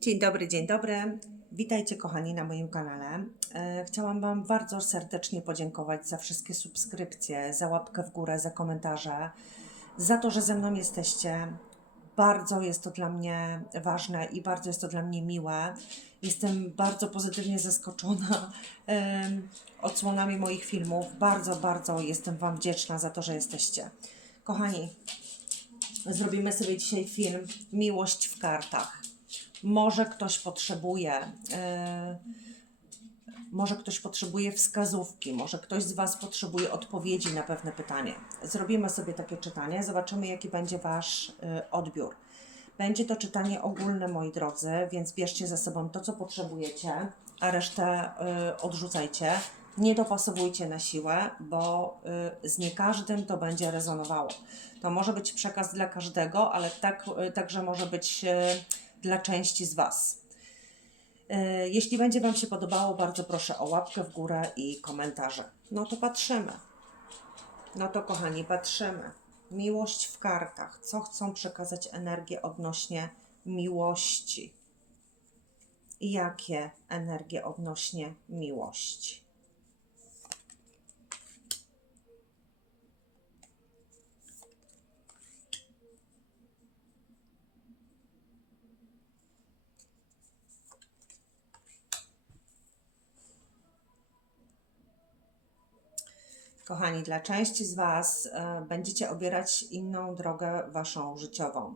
Dzień dobry, dzień dobry. Witajcie kochani na moim kanale. E, Chciałam Wam bardzo serdecznie podziękować za wszystkie subskrypcje, za łapkę w górę, za komentarze, za to, że ze mną jesteście. Bardzo jest to dla mnie ważne i bardzo jest to dla mnie miłe. Jestem bardzo pozytywnie zaskoczona em, odsłonami moich filmów. Bardzo, bardzo jestem Wam wdzięczna za to, że jesteście. Kochani, zrobimy sobie dzisiaj film Miłość w kartach. Może ktoś potrzebuje, e, może ktoś potrzebuje wskazówki, może ktoś z Was potrzebuje odpowiedzi na pewne pytanie. Zrobimy sobie takie czytanie, zobaczymy, jaki będzie Wasz e, odbiór. Będzie to czytanie ogólne, moi drodzy, więc bierzcie ze sobą to, co potrzebujecie, a resztę e, odrzucajcie. Nie dopasowujcie na siłę, bo z nie każdym to będzie rezonowało. To może być przekaz dla każdego, ale tak, także może być dla części z Was. Y, Jeśli będzie Wam się podobało, bardzo proszę o łapkę w górę i komentarze. No to patrzymy. No to kochani, patrzymy. Miłość w kartach. Co chcą przekazać energię odnośnie miłości? I jakie energie odnośnie miłości? Kochani, dla części z Was e, będziecie obierać inną drogę Waszą życiową.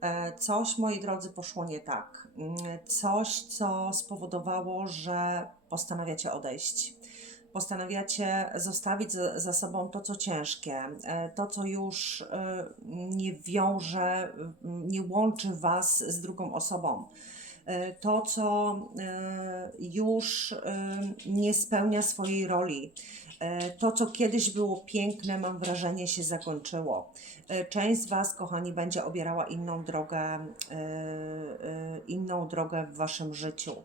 E, coś, moi drodzy, poszło nie tak. Mm, Coś, co spowodowało, że postanawiacie odejść. Postanawiacie zostawić za, sobą to, co ciężkie, e, to, co już nie wiąże, m, nie łączy Was z drugą osobą to, co już nie spełnia swojej roli. E, To, co kiedyś było piękne, mam wrażenie, się zakończyło. E, Część z Was, kochani, będzie obierała inną drogę, e, inną drogę w Waszym życiu,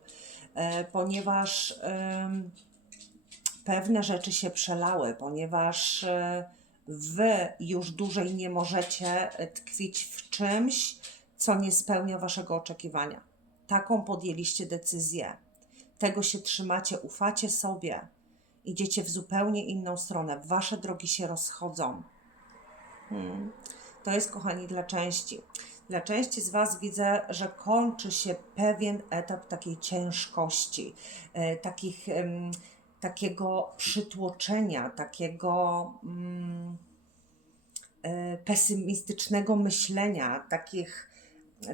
ponieważ pewne rzeczy się przelały, ponieważ Wy już dłużej nie możecie tkwić w czymś, co nie spełnia Waszego oczekiwania. Taką podjęliście decyzję. Tego się trzymacie, ufacie sobie. Idziecie w zupełnie inną stronę. Wasze drogi się rozchodzą. Hmm. To jest, kochani, dla części. Dla części z Was widzę, że kończy się pewien etap takiej ciężkości, e, takich, takiego przytłoczenia, takiego mm, e, pesymistycznego myślenia, takich,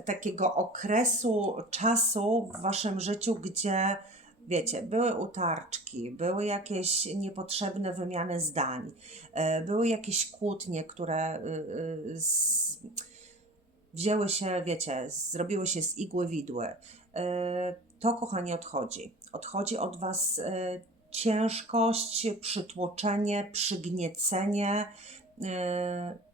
takiego okresu czasu w Waszym życiu, gdzie wiecie, były utarczki, były jakieś niepotrzebne wymiany zdań, e, były jakieś kłótnie, które y, y, wzięły się, wiecie, zrobiły się z igły widły. E, To, kochani, odchodzi. Odchodzi od Was e, ciężkość, przytłoczenie, przygniecenie,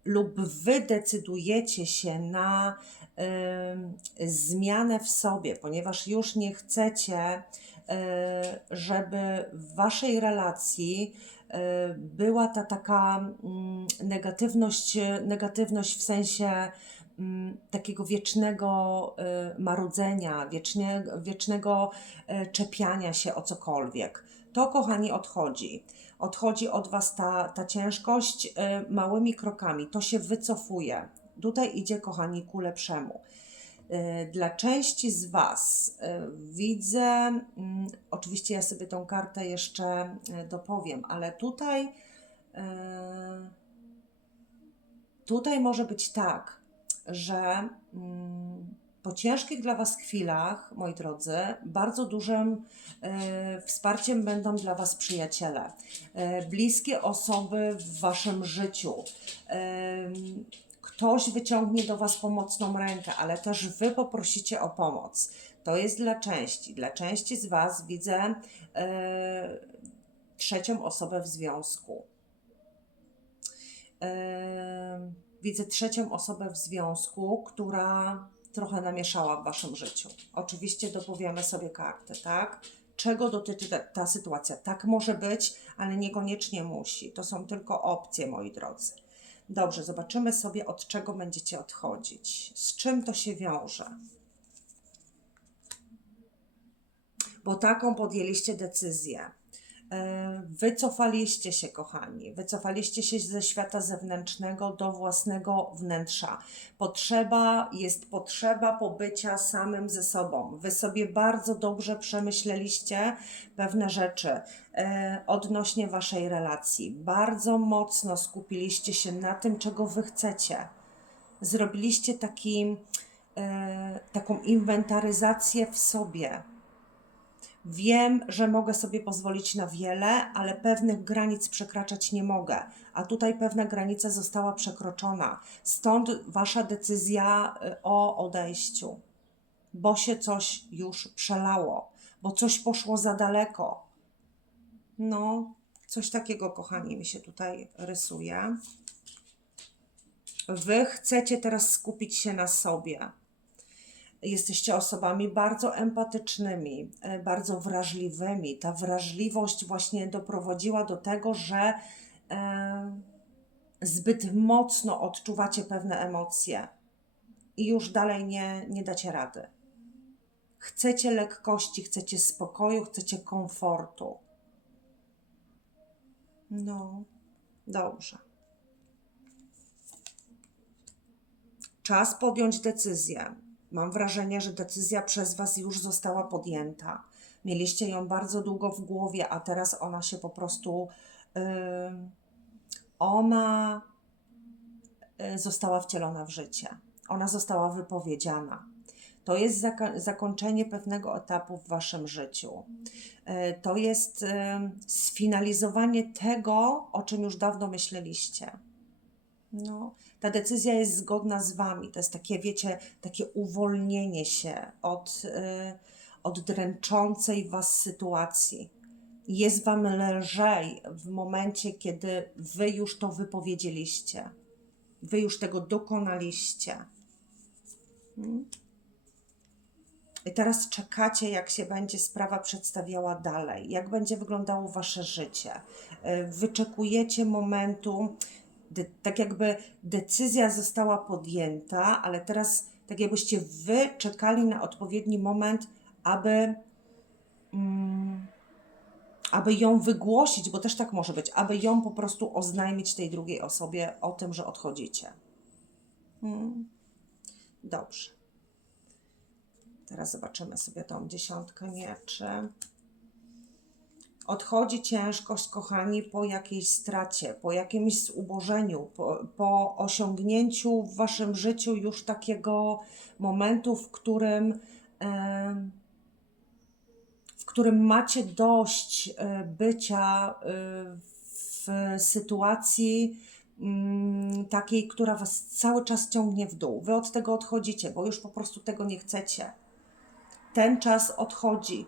lub Wy decydujecie się na e, zmianę w sobie, ponieważ już nie chcecie, żeby w Waszej relacji e, była ta taka mm, negatywność, negatywność w sensie mm, takiego wiecznego y, marudzenia, wiecznie, wiecznego y, czepiania się o cokolwiek. To, kochani, odchodzi. Odchodzi od Was ta, ta ciężkość y, małymi krokami. To się wycofuje. Tutaj idzie, kochani, ku lepszemu. Y, Dla części z Was y, widzę, mm, oczywiście ja sobie tą kartę jeszcze y, dopowiem, ale tutaj, tutaj może być tak, że mm, po ciężkich dla Was chwilach, moi drodzy, bardzo dużym e, wsparciem będą dla Was przyjaciele, e, bliskie osoby w Waszym życiu. Ktoś wyciągnie do Was pomocną rękę, ale też Wy poprosicie o pomoc. To jest dla części. Dla części z Was widzę e, trzecią osobę w związku. Em, widzę trzecią osobę w związku, która trochę namieszała w waszym życiu. Oczywiście dopowiemy sobie karty, tak? Czego dotyczy ta, ta sytuacja? Tak może być, ale niekoniecznie musi. To są tylko opcje, moi drodzy. Dobrze, zobaczymy sobie, od czego będziecie odchodzić, z czym to się wiąże. Bo taką podjęliście decyzję E, Wycofaliście się, kochani, wycofaliście się ze świata zewnętrznego do własnego wnętrza. Potrzeba jest potrzeba pobycia samym ze sobą. Wy sobie bardzo dobrze przemyśleliście pewne rzeczy e, odnośnie waszej relacji. Bardzo mocno skupiliście się na tym, czego wy chcecie. Zrobiliście taki, e, taką inwentaryzację w sobie. Wiem, że mogę sobie pozwolić na wiele, ale pewnych granic przekraczać nie mogę. A tutaj pewna granica została przekroczona. Stąd wasza decyzja y, o odejściu, bo się coś już przelało, bo coś poszło za daleko. No, coś takiego, kochani, mi się tutaj rysuje. Wy chcecie teraz skupić się na sobie jesteście osobami bardzo empatycznymi, e, bardzo wrażliwymi. Ta wrażliwość właśnie doprowadziła do tego, że e, zbyt mocno odczuwacie pewne emocje i już dalej nie, nie dacie rady. Chcecie lekkości, chcecie spokoju, chcecie komfortu. No, dobrze. Czas podjąć decyzję. Mam wrażenie, że decyzja przez Was już została podjęta. Mieliście ją bardzo długo w głowie, a teraz ona się po prostu. Yy, ona yy, została wcielona w życie. Ona została wypowiedziana. To jest zakończenie pewnego etapu w Waszym życiu. Yy, to jest sfinalizowanie tego, o czym już dawno myśleliście. No, ta decyzja jest zgodna z wami. To jest takie, wiecie, takie uwolnienie się od, y, od dręczącej was sytuacji. Jest wam lżej w momencie, kiedy wy już to wypowiedzieliście. Wy już tego dokonaliście. Hmm? I teraz czekacie, jak się będzie sprawa przedstawiała dalej, jak będzie wyglądało wasze życie. Y, Wyczekujecie momentu, de, tak jakby decyzja została podjęta, ale teraz tak jakbyście wy czekali na odpowiedni moment, aby, mm, aby ją wygłosić, bo też tak może być, aby ją po prostu oznajmić tej drugiej osobie o tym, że odchodzicie. Mm. Dobrze. Teraz zobaczymy sobie tą dziesiątkę mieczy. Odchodzi ciężkość, kochani, po jakiejś stracie, po jakimś zubożeniu, po, po osiągnięciu w waszym życiu już takiego momentu, w którym, em, w którym macie dość e, bycia e, w sytuacji mm, takiej, która was cały czas ciągnie w dół. Wy od tego odchodzicie, bo już po prostu tego nie chcecie. Ten czas odchodzi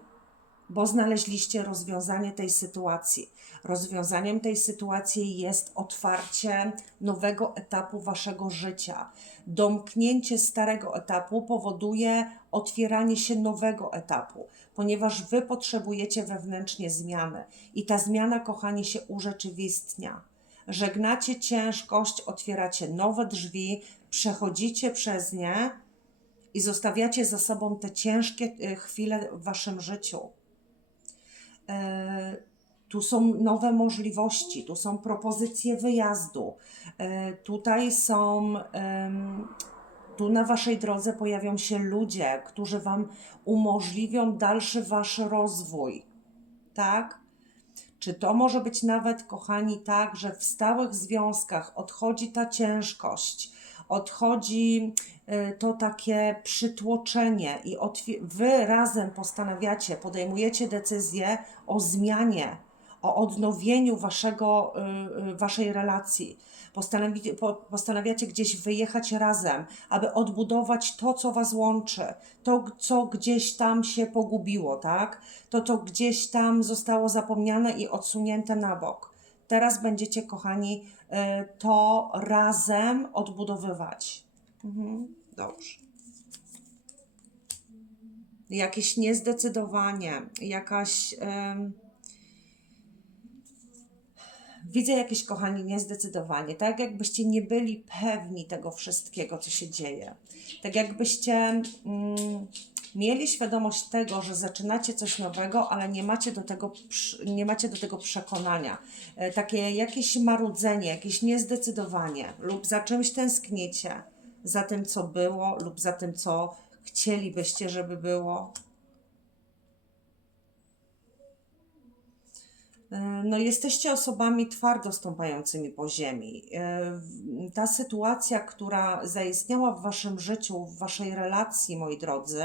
bo znaleźliście rozwiązanie tej sytuacji. Rozwiązaniem tej sytuacji jest otwarcie nowego etapu waszego życia. Domknięcie starego etapu powoduje otwieranie się nowego etapu, ponieważ wy potrzebujecie wewnętrznie zmiany i ta zmiana, kochani, się urzeczywistnia. Żegnacie ciężkość, otwieracie nowe drzwi, przechodzicie przez nie i zostawiacie za sobą te ciężkie y, chwile w waszym życiu. E, tu są nowe możliwości, tu są propozycje wyjazdu, e, tutaj są, tu na Waszej drodze pojawią się ludzie, którzy Wam umożliwią dalszy Wasz rozwój, tak? Czy to może być nawet, kochani, tak, że w stałych związkach odchodzi ta ciężkość, odchodzi y, to takie przytłoczenie i wy razem postanawiacie, podejmujecie decyzję o zmianie, o odnowieniu waszego, y, y, waszej relacji. Postanowicie, po, postanawiacie gdzieś wyjechać razem, aby odbudować to, co was łączy, to, co gdzieś tam się pogubiło, tak? To, co gdzieś tam zostało zapomniane i odsunięte na bok. Teraz będziecie, kochani, y, to razem odbudowywać. Mhm, dobrze. Jakieś niezdecydowanie, jakaś. em, Widzę jakieś, kochani, niezdecydowanie. Tak jakbyście nie byli pewni tego wszystkiego, co się dzieje. Tak jakbyście mm, mieli świadomość tego, że zaczynacie coś nowego, ale nie macie do tego, nie macie do tego przekonania. E, Takie jakieś marudzenie, jakieś niezdecydowanie lub za czymś tęsknicie, za tym, co było lub za tym, co chcielibyście, żeby było. E, No, jesteście osobami twardo stąpającymi po ziemi. E, Ta sytuacja, która zaistniała w waszym życiu, w waszej relacji, moi drodzy,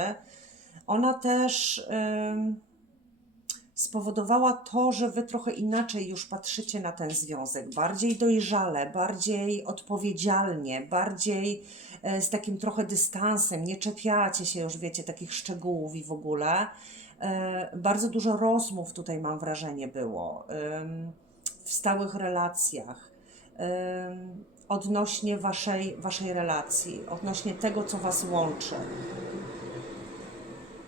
ona też spowodowała to, że wy trochę inaczej już patrzycie na ten związek, bardziej dojrzale, bardziej odpowiedzialnie, bardziej e, z takim trochę dystansem, nie czepiacie się już, wiecie, takich szczegółów i w ogóle. E, Bardzo dużo rozmów tutaj mam wrażenie było w stałych relacjach odnośnie waszej, waszej relacji, odnośnie tego, co was łączy.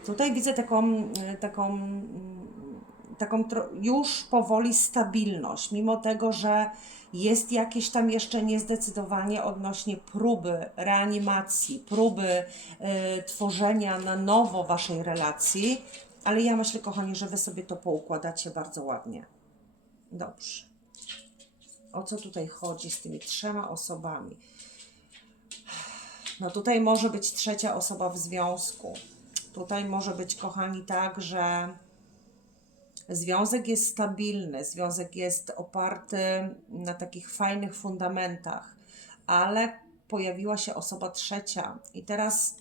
Tutaj widzę taką, e, taką, mm, taką już powoli stabilność, mimo tego, że jest jakieś tam jeszcze niezdecydowanie odnośnie próby reanimacji, próby e, tworzenia na nowo waszej relacji, ale ja myślę, kochani, że wy sobie to poukładacie bardzo ładnie. Dobrze. O co tutaj chodzi z tymi trzema osobami? No tutaj może być trzecia osoba w związku. Tutaj może być, kochani, tak, że związek jest stabilny, związek jest oparty na takich fajnych fundamentach, ale pojawiła się osoba trzecia i teraz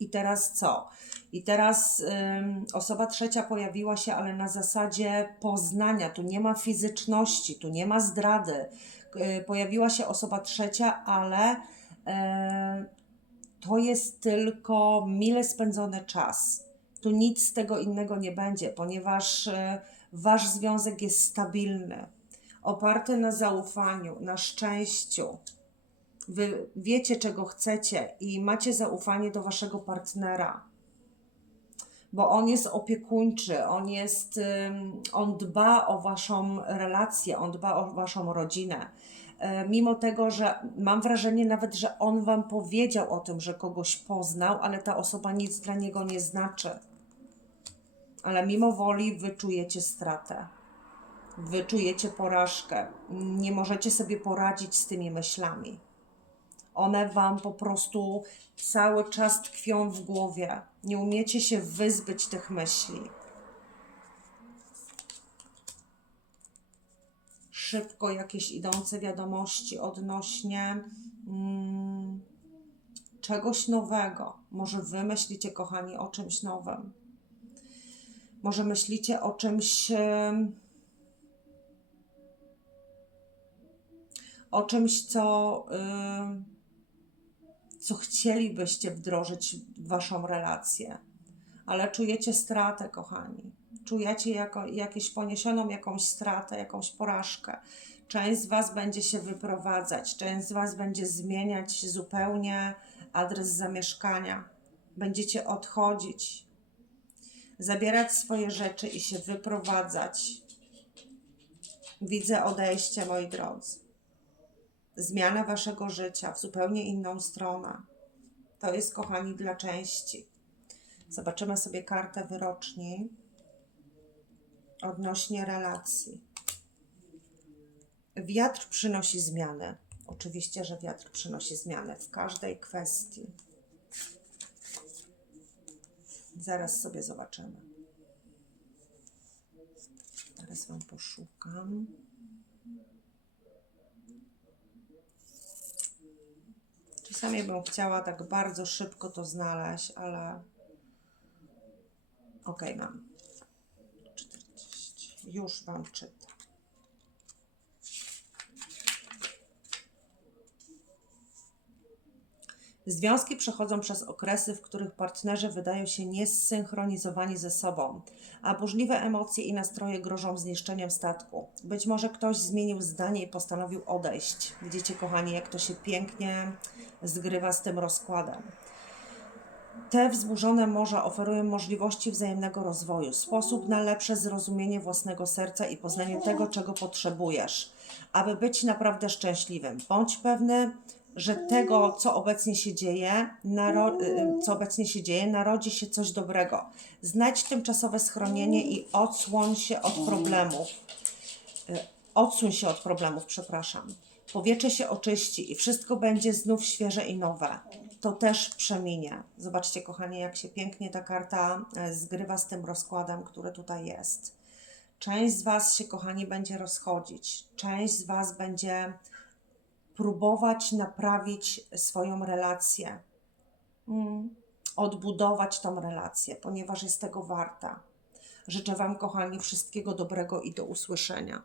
i teraz co? I teraz ym, osoba trzecia pojawiła się, ale na zasadzie poznania. Tu nie ma fizyczności, tu nie ma zdrady. Y, pojawiła się osoba trzecia, ale e, to jest tylko mile spędzony czas. Tu nic z tego innego nie będzie, ponieważ e, wasz związek jest stabilny, oparty na zaufaniu, na szczęściu. Wy wiecie, czego chcecie i macie zaufanie do waszego partnera, bo on jest opiekuńczy, on jest, on dba o waszą relację, on dba o waszą rodzinę. E, Mimo tego, że mam wrażenie nawet, że on wam powiedział o tym, że kogoś poznał, ale ta osoba nic dla niego nie znaczy. Ale mimo woli wy czujecie stratę. Wy czujecie porażkę. Nie możecie sobie poradzić z tymi myślami. One wam po prostu cały czas tkwią w głowie. Nie umiecie się wyzbyć tych myśli. Szybko jakieś idące wiadomości odnośnie mm, czegoś nowego. Może wy myślicie, kochani, o czymś nowym. Może myślicie o czymś. O czymś, co. co chcielibyście wdrożyć w waszą relację, ale czujecie stratę, kochani. Czujecie jako, jakieś poniesioną jakąś stratę, jakąś porażkę. Część z was będzie się wyprowadzać, część z was będzie zmieniać zupełnie adres zamieszkania. Będziecie odchodzić, zabierać swoje rzeczy i się wyprowadzać. Widzę odejście, moi drodzy zmiana waszego życia w zupełnie inną stronę. To jest, kochani, dla części. Zobaczymy sobie kartę wyroczni odnośnie relacji. Wiatr przynosi zmiany. Oczywiście, że wiatr przynosi zmiany w każdej kwestii. Zaraz sobie zobaczymy. Teraz Wam poszukam. Czasami bym chciała tak bardzo szybko to znaleźć, ale. Okej, mam. 40. Już Wam czytam. Związki przechodzą przez okresy, w których partnerzy wydają się niesynchronizowani ze sobą, a burzliwe emocje i nastroje grożą zniszczeniem statku. Być może ktoś zmienił zdanie i postanowił odejść. Widzicie, kochani, jak to się pięknie zgrywa z tym rozkładem. Te wzburzone morza oferują możliwości wzajemnego rozwoju, sposób na lepsze zrozumienie własnego serca i poznanie tego, czego potrzebujesz, aby być naprawdę szczęśliwym. Bądź pewny, że tego, co obecnie się dzieje, naro- y, co obecnie się dzieje, narodzi się coś dobrego. Znajdź tymczasowe schronienie i odsłoń się od problemów. Y, Odsuń się od problemów, przepraszam. Powietrze się oczyści i wszystko będzie znów świeże i nowe. To też przeminie. Zobaczcie, kochani, jak się pięknie ta karta e, zgrywa z tym rozkładem, który tutaj jest. Część z Was się, kochani, będzie rozchodzić. Część z Was będzie próbować naprawić swoją relację, mm, odbudować tą relację, ponieważ jest tego warta. Życzę Wam, kochani, wszystkiego dobrego i do usłyszenia.